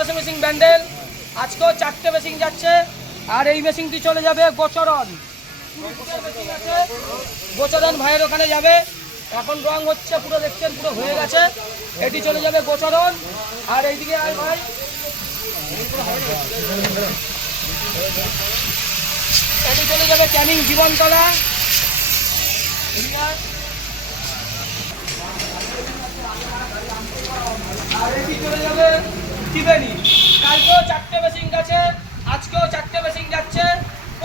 1400 machine Bandel. আজকেও 4টে machine যাচ্ছে। আর এই মেশিনটি চলে যাবে গোচরণ। গোচরণ ভাইয়ের ওখানে যাবে। এখন রং হচ্ছে, পুরো দেখছেন পুরো হয়ে গেছে। এটি চলে যাবে গোচরণ। আর এইদিকে আয় ভাই, এটি চলে যাবে ক্যানিং জীবনতলা। আর এটি চলে যাবে ত্রিবেণী। কালকেও 4টে মেশিন গেছে, আজকেও 4টে মেশিন যাচ্ছে।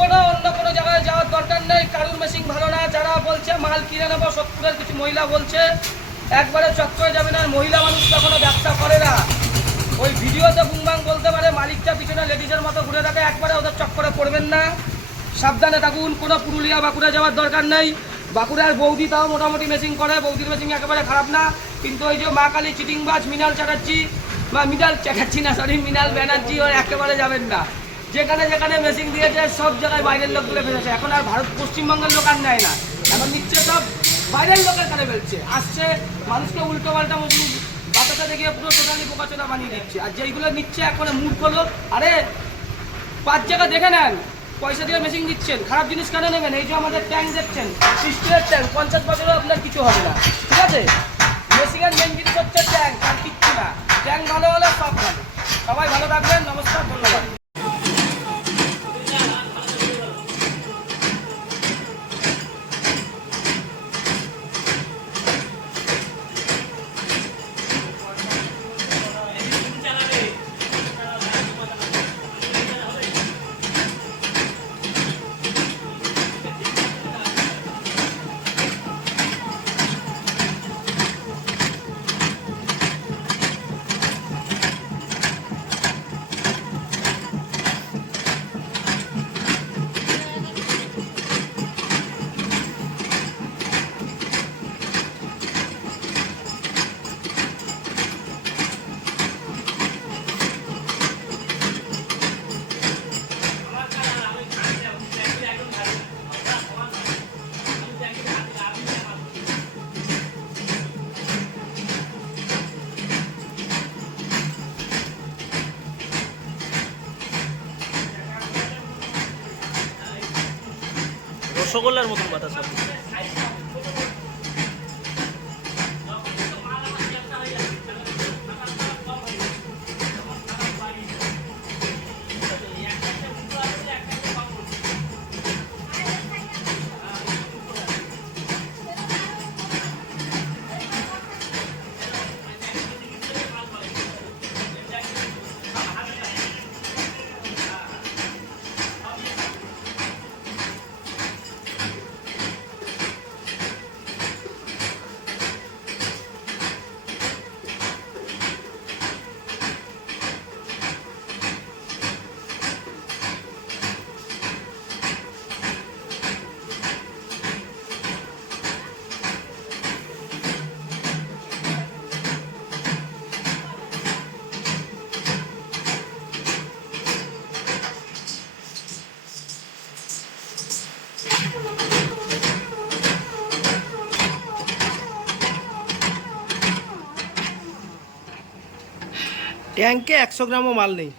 অন্য কোনো জায়গায় যাওয়ার দরকার নেই। কারুর মেশিন ভালো না, যারা বলছে মাল কিনে নেবো, সত্তরের কিছু মহিলা বলছে একবারে চক্করে যাবে না। মহিলা মানুষ কখনো ব্যবসা করে না। ওই ভিডিওতে বুংবাং বলতে পারে, মালিকটা পিছনে লেডিজের মতো ঘুরে থাকে, একবারে ওদের চক্করে পড়বেন না। সাবধানে থাকুন। কোনো পুরুলিয়া বাঁকুড়া যাওয়ার দরকার নেই। বাঁকুড়ার বৌদি তাও মোটামুটি মেশিন করে, বৌদির মেশিন একেবারে খারাপ না। কিন্তু ওই যে মা কালী চিটিংবাজ মৃণাল চ্যাটার্জি, বা মৃণাল ব্যানার্জি, ওর একেবারে যাবেন না। যেখানে যেখানে মেশিন দিয়েছে সব জায়গায় বাইরের লোকগুলো ফেলেছে। এখন আর পশ্চিমবঙ্গের লোক আর নেয় না, এখন নিচ্ছে সব বাইরের লোকের কানে ফেলছে। আসছে মানুষকে উল্টো পাল্টা মেশিন বাতাসা দেখিয়ে পুরো টোটালি বোকাচোদা বানিয়ে দিচ্ছে। আর যেইগুলো নিচ্ছে এখন মূর্খ লোক, আরে 5 জায়গা দেখে নেন, পয়সা দিয়ে মেশিন দিচ্ছেন, খারাপ জিনিস কেন নেবেন? এই যে আমাদের ট্যাঙ্ক দেখছেন, স্টিলের ট্যাঙ্ক, 50 বছরেও আপনার কিছু হবে না, ঠিক আছে? মেশিনের মেন জিনিস হচ্ছে ট্যাঙ্ক, আর কিচ্ছু না। ট্যাঙ্ক ভালো হলে সব ভালো। সবাই ভালো থাকবেন, নমস্কার, ধন্যবাদ। রসগোল্লার মতন বাতাস হবে। ট্যাঙ্কে 100 গ্রামও মাল নেই।